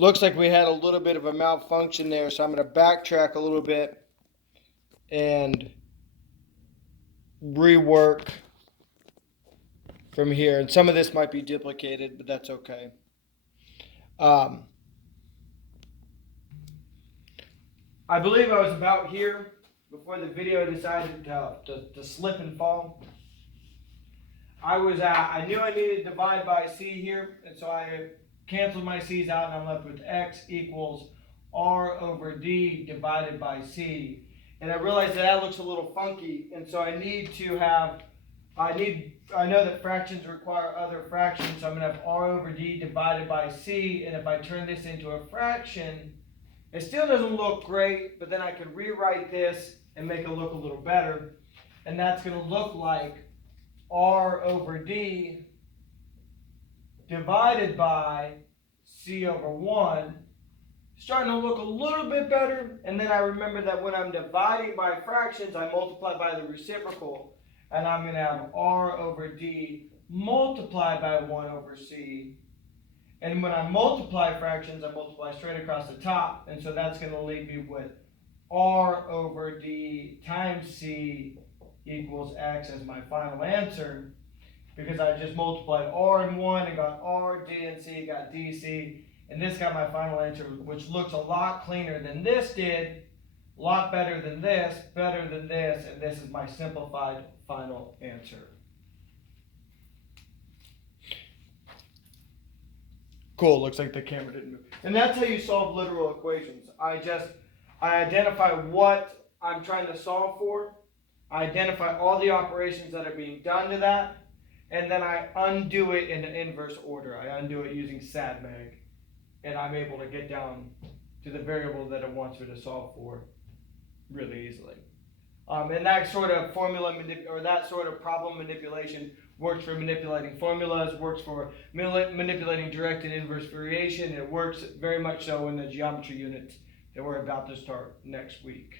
looks like we had a little bit of a malfunction there, so I'm going to backtrack a little bit and rework from here. And some of this might be duplicated, but that's okay. I believe I was about here before the video decided to slip and fall. I knew I needed to divide by c here, and so I canceled my c's out, and I'm left with x equals r over d divided by c. And I realized that looks a little funky, and so I know that fractions require other fractions, so I'm going to have r over d divided by c, and if I turn this into a fraction, it still doesn't look great, but then I could rewrite this and make it look a little better, and that's going to look like r over d divided by c over 1. Starting to look a little bit better, and then I remember that when I'm dividing by fractions, I multiply by the reciprocal, and I'm going to have r over d multiplied by 1 over c. And when I multiply fractions, I multiply straight across the top, and so that's going to leave me with r over d times c equals x as my final answer, because I just multiplied r and 1 and got r, d and c, got dc, and this got my final answer, which looks a lot cleaner than this did, a lot better than this, and this is my simplified final answer. Cool, looks like the camera didn't move. And that's how you solve literal equations. I identify what I'm trying to solve for, I identify all the operations that are being done to that, and then I undo it in an inverse order. I undo it using SADMAG, and I'm able to get down to the variable that it wants me to solve for really easily. And that sort of that sort of problem manipulation works for manipulating formulas, works for manipulating direct and inverse variation, and it works very much so in the geometry units that we're about to start next week.